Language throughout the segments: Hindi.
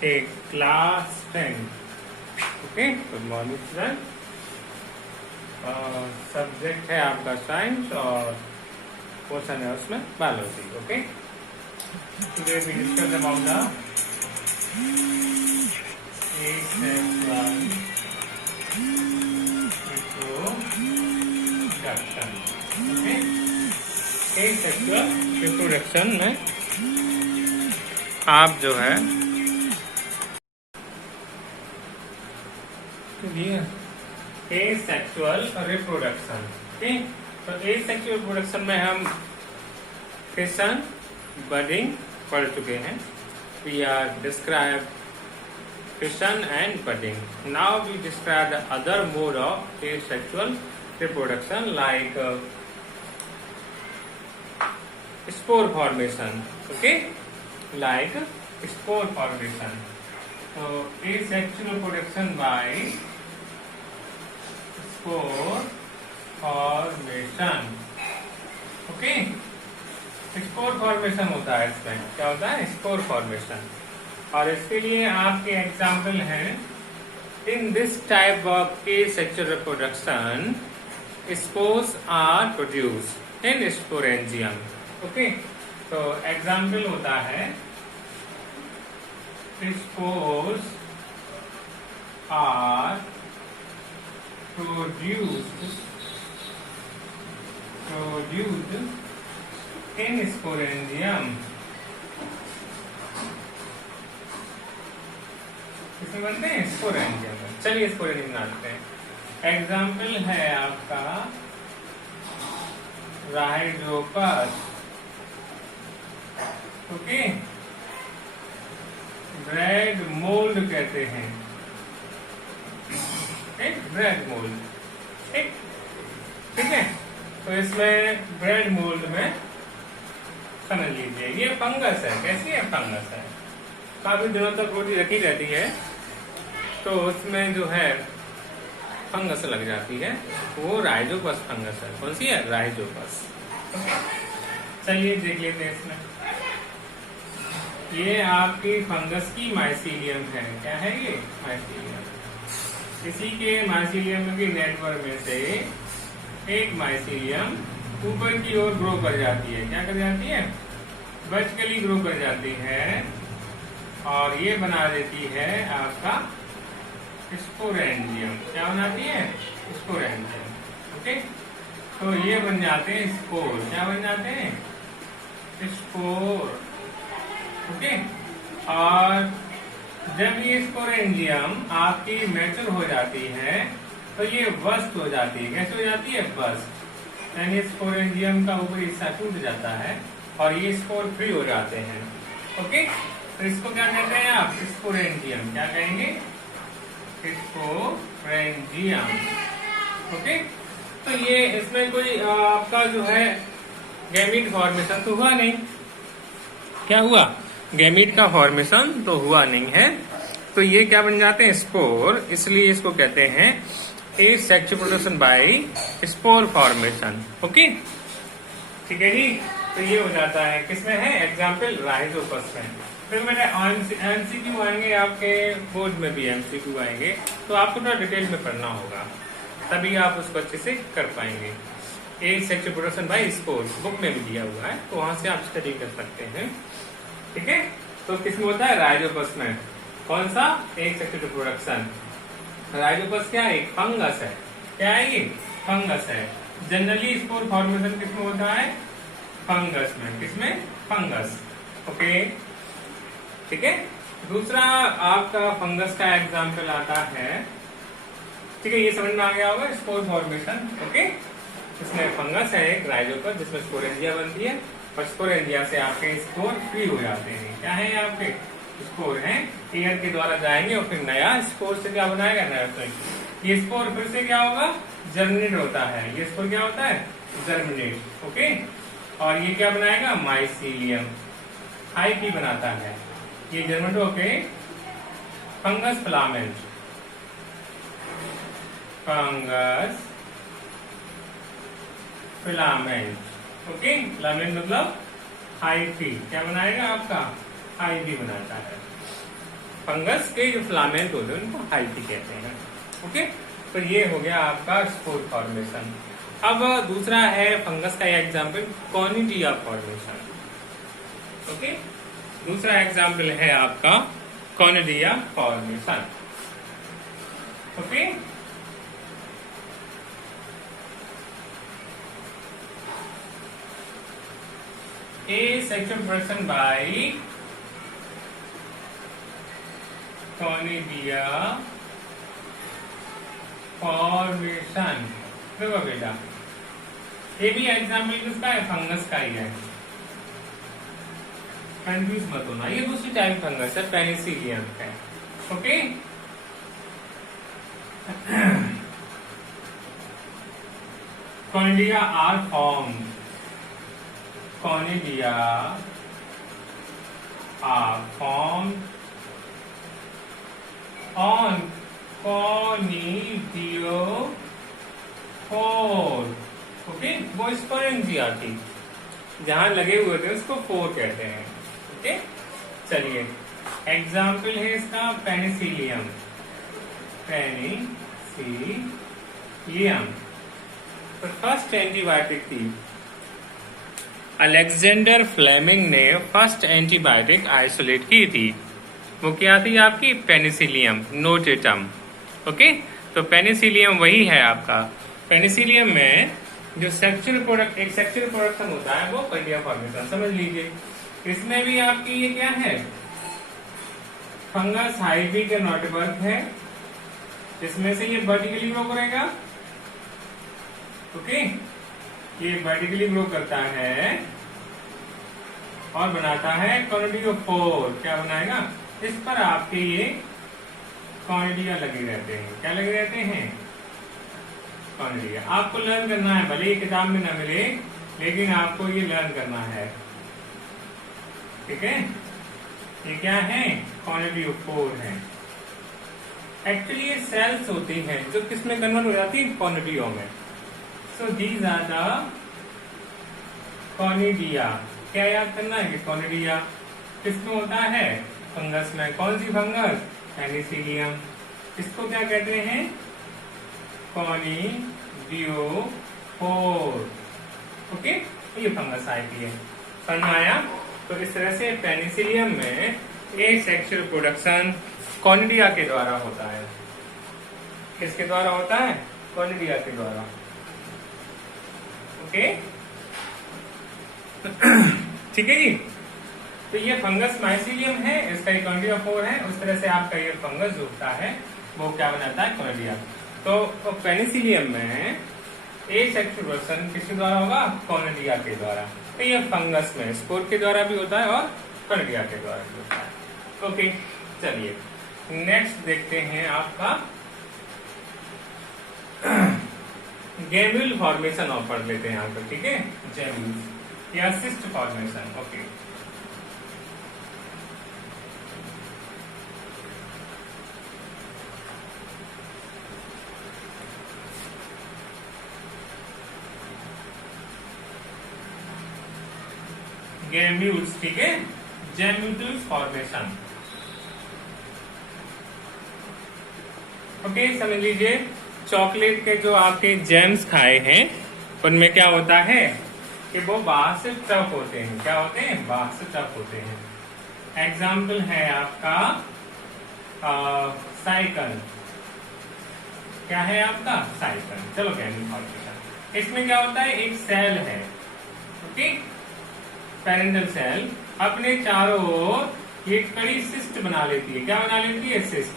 take class 10. Okay, good morning student. Subject है आपका साइंस और क्वेश्चन है उसमें biology. Okay, today we discuss about the reproduction. Okay, asexual reproduction में आप जो है एसेक्सुअल रिप्रोडक्शन. ओके, तो एसेक्सुअल रिप्रोडक्शन में हम फिशन बडिंग पढ़ चुके हैं. We are describe fission and budding. Now we describe the other mode of asexual reproduction like spore formation. Okay, like spore formation. So asexual reproduction by spore formation. Okay, spore formation होता है. इसमें क्या होता है? spore formation. और इसके लिए आपके एग्जाम्पल हैं. In this type of asexual reproduction spores are produce in sporangium. Okay, तो एग्जाम्पल होता है spores are produced in sporangium. किसमें बनते हैं? स्पोरेंजियम. चलिए स्पोरेंजियम बनाते हैं. एग्जाम्पल है आपका राइजोपस. ओके, ब्रेड मोल्ड कहते हैं. Bread mould. ठीक है, तो इसमें ब्रेड मोल्ड में समझ लीजिए ये फंगस है. कैसी है? फंगस है. काफी दिनों तक रोटी रखी रहती है तो उसमें जो है फंगस लग जाती है. वो राइजोपस फंगस है. कौन सी है? राइजोपस. चलिए देख लेते हैं. इसमें ये आपकी फंगस की माइसीलियम है. क्या है ये? माइसीलियम. इसी के माइसीलियम के नेटवर्क में से एक माइसीलियम ऊपर की ओर ग्रो कर जाती है. क्या कर जाती है? वर्टिकली ग्रो कर जाती है और ये बना देती है आपका स्पोरेंजियम. क्या बनाती है? स्पोरेंजियम. ओके, तो ये बन जाते हैं स्पोर. क्या बन जाते हैं? स्पोर. ओके, और जब ये स्पोरेंजियम आपकी मैच्योर हो जाती है तो ये बस्ट हो जाती है. कैसे हो जाती है? बस्ट. यानी स्पोरेंजियम का ऊपरी हिस्सा टूट जाता है और ये स्पोर फ्री हो जाते हैं. ओके, तो इसको क्या कहते हैं आप? स्पोरेंजियम. क्या कहेंगे? स्पोरेंजियम. ओके, तो ये इसमें कोई आपका जो है गैमीट फॉर्मेशन तो हुआ नहीं. क्या हुआ? गैमीट का फॉर्मेशन तो हुआ नहीं है. तो ये क्या बन जाते हैं? स्पोर. इसलिए इसको कहते हैं asexual reproduction by spore formation. Okay, ठीक है जी. तो ये हो जाता है. किसमें है? एग्जाम्पल राइजोपस में. फिर मैंने एमसीक्यू आएंगे आपके बोर्ड में भी एमसीक्यू आएंगे तो आपको थोड़ा डिटेल में पढ़ना होगा तभी आप उसको अच्छे से कर पाएंगे. Asexual reproduction by spores book में भी दिया हुआ है तो वहां से आप स्टडी कर सकते हैं. ठीक है, तो किसमें होता है? राइजोपस में. कौन सा? Asexual reproduction. राइजोपस क्या है? एक फंगस है. क्या है ये? फंगस है. जनरली स्पोर फॉर्मेशन किसमें होता है? फंगस में. किसमें? फंगस. ओके, ठीक है. दूसरा आपका फंगस का एग्जाम्पल आता है. ठीक है, ये समझ में आ गया होगा स्पोर फॉर्मेशन. ओके, इसमें फंगस है एक राइजोपस जिसमें स्पोरेंजिया बनती है और स्पोरेंजिया से आपके स्पोर फ्री हो जाते हैं. क्या है? आपके स्पोर हैं, एयर के द्वारा जाएंगे और फिर नया स्पोर से क्या बनाएगा? नया स्पोर. ये स्पोर फिर से क्या होगा? जर्मिनेट होता है. ये स्पोर क्या होता है? जर्मिनेट. ओके, और ये क्या बनाएगा? माइसीलियम. हाइपी बनाता है. ये जर्मिनेट होके fungus filament. Fungus filament. Okay, filament मतलब हाइफी. क्या बनाएगा? आपका हाइफी बनाता है. फंगस के जो फिलामेंट होते हैं उनको हाइफी कहते हैं। ओके, तो ये हो गया आपका स्पोर फॉर्मेशन। अब दूसरा है फंगस का एग्जाम्पल कॉनिडिया फॉर्मेशन। ओके, दूसरा एग्जाम्पल है आपका conidia formation. Okay, asexual production by conidia formation. देखो बेटा, ये भी एग्जाम्पल किसका है? फंगस का ही है, कंफ्यूज मत होना। ये दूसरी टाइप फंगस है, पेनिसिलियम है। Okay, conidia are formed, conidia are formed on conidiophore। Okay, वो स्पोरेंजिया थी, जहां लगे हुए थे उसको फोर कहते हैं। ओके, चलिए एग्जाम्पल है इसका पेनिसिलियम। पेनिसिलियम तो फर्स्ट एंटीबायोटिक थी। अलेक्जेंडर फ्लेमिंग ने फर्स्ट एंटीबायोटिक आइसोलेट की थी। वो क्या थी आपकी? Penicillium notatum. ओके, तो पेनिसिलियम वही है आपका। पेनिसिलियम में जो सेक्सुअल प्रोडक्ट, एक सेक्सुअल प्रोडक्शन होता है वो कॉनिडिया फॉर्मेशन, समझ लीजिए। इसमें भी आपकी ये क्या है? फंगस हाइफी के नोटवर्क है। इसमें से ये वर्टिकली ग्रो करेगा। ओके, ये वर्टिकली ग्रो करता है और बनाता है कॉनिडियोफोर। क्या बनाएगा? इस पर आपके ये कॉनिडिया लगे रहते हैं। क्या लगे रहते हैं? कॉनिडिया। आपको लर्न करना है, भले ही किताब में ना मिले, लेकिन आपको ये लर्न करना है। ठीक है, ये क्या है? कॉनिडियोफोर है। एक्चुअली ये सेल्स होती हैं जो किसमें कन्वर्ट हो जाती है? कॉनिडियो में। So these are the conidia. क्या याद करना है कि कॉनिडिया किसमें होता है? फंगस में। कौन सी फंगस? पेनिसिलियम। इसको क्या कहते हैं? कॉनिडियोफोर। ओके, ये फंगस आती है। समझ में आया? तो इस तरह से पेनिसिलियम में एक सेक्सुअल प्रोडक्शन कॉनिडिया के द्वारा होता है। किसके द्वारा होता है? कॉनिडिया के द्वारा। ओके, ठीक है जी। तो ये फंगस माइसिलियम है, इसका कॉनिडियोफोर है। उस तरह से आपका ये फंगस जो होता है वो क्या बनाता है? कॉनिडिया। तो पेनिसिलियम में एक सेक्सुअल प्रोडक्शन किसके द्वारा होगा? कॉनिडिया के द्वारा। तो ये फंगस में स्पोर के द्वारा भी होता है और कॉनिडिया के द्वारा भी होता है। ओके, चलिए नेक्स्ट देखते हैं आपका गैम्यूल फॉर्मेशन और पढ़ लेते हैं यहाँ पर। ठीक है, गैम्यूल या सिस्ट फॉर्मेशन। ओके, गैम्यूल्स। ठीक है, गैम्यूल्स फॉर्मेशन। ओके, समझ लीजिए चॉकलेट के जो आपके जेम्स खाए हैं उनमें क्या होता है कि वो बाहर से टफ होते हैं। क्या होते हैं? बाहर से टफ होते हैं। एग्जाम्पल है आपका साइकिल। क्या है आपका? साइकिल। चलो गैम्यूल फॉर्मेशन। इसमें क्या होता है? एक सेल है, ओके, पेरेंटल सेल अपने चारों ओर ये कड़ी सिस्ट बना लेती है। क्या बना लेती है? सिस्ट।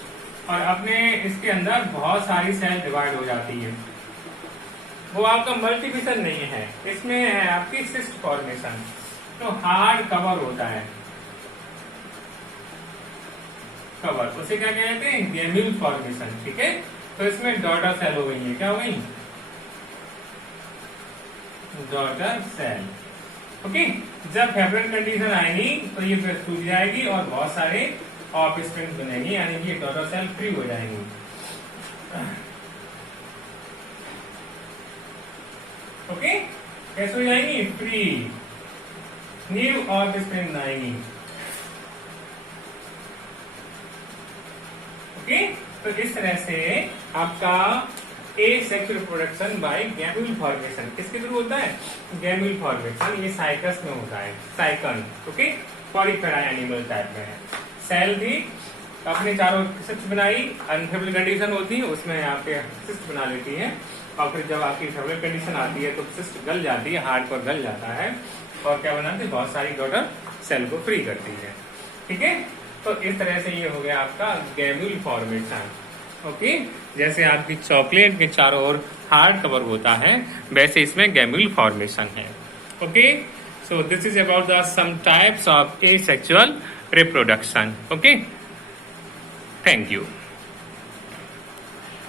और अपने इसके अंदर बहुत सारी सेल डिवाइड हो जाती है। वो आपका मल्टीप्लिकेशन नहीं है, इसमें है आपकी सिस्ट फॉर्मेशन। तो हार्ड कवर होता है, कवर, उसे क्या कहते हैं? गैम्यूल फॉर्मेशन। ठीक है, तो इसमें डॉटर सेल हो गई है। क्या हो गई? Daughter cell. ओके, जब फेवरेट कंडीशन आएगी तो ये फिर टूट जाएगी और बहुत सारे ऑफ स्प्रिंग बनेगी, यानी कि डॉटर सेल फ्री हो जाएंगी। ओके, कैसे हो जाएंगी? फ्री। न्यू ऑफ स्प्रिंग आएगी। ओके, तो इस तरह से आपका एसेक्सुअल रिप्रोडक्शन बाय गैम्यूल फॉर्मेशन किसके थ्रू होता है? गैम्यूल फॉर्मेशन, ये साइकस में होता है, साइकन। ओके, पॉलीफेरा एनिमल टाइप में है। सेल भी अपने चारों सिस्ट बनाई, अनफेवरेबल कंडीशन होती है उसमें आपके सिस्ट बना लेती है, और फिर जब आपकी फेवरेबल कंडीशन आती है तो सिस्ट गल जाती है, हार्ड पर गल जाता है, और क्या बनाती है? बहुत सारी डॉटर सेल को फ्री करती है। ठीक है, तो इस तरह से ये हो गया आपका गैम्यूल फॉर्मेशन। ओके, जैसे आपकी चॉकलेट के चारों ओर हार्ड कवर होता है, वैसे इसमें गैम्यूल फॉर्मेशन है। Okay, so this is about the some types of asexual reproduction. Okay, thank you.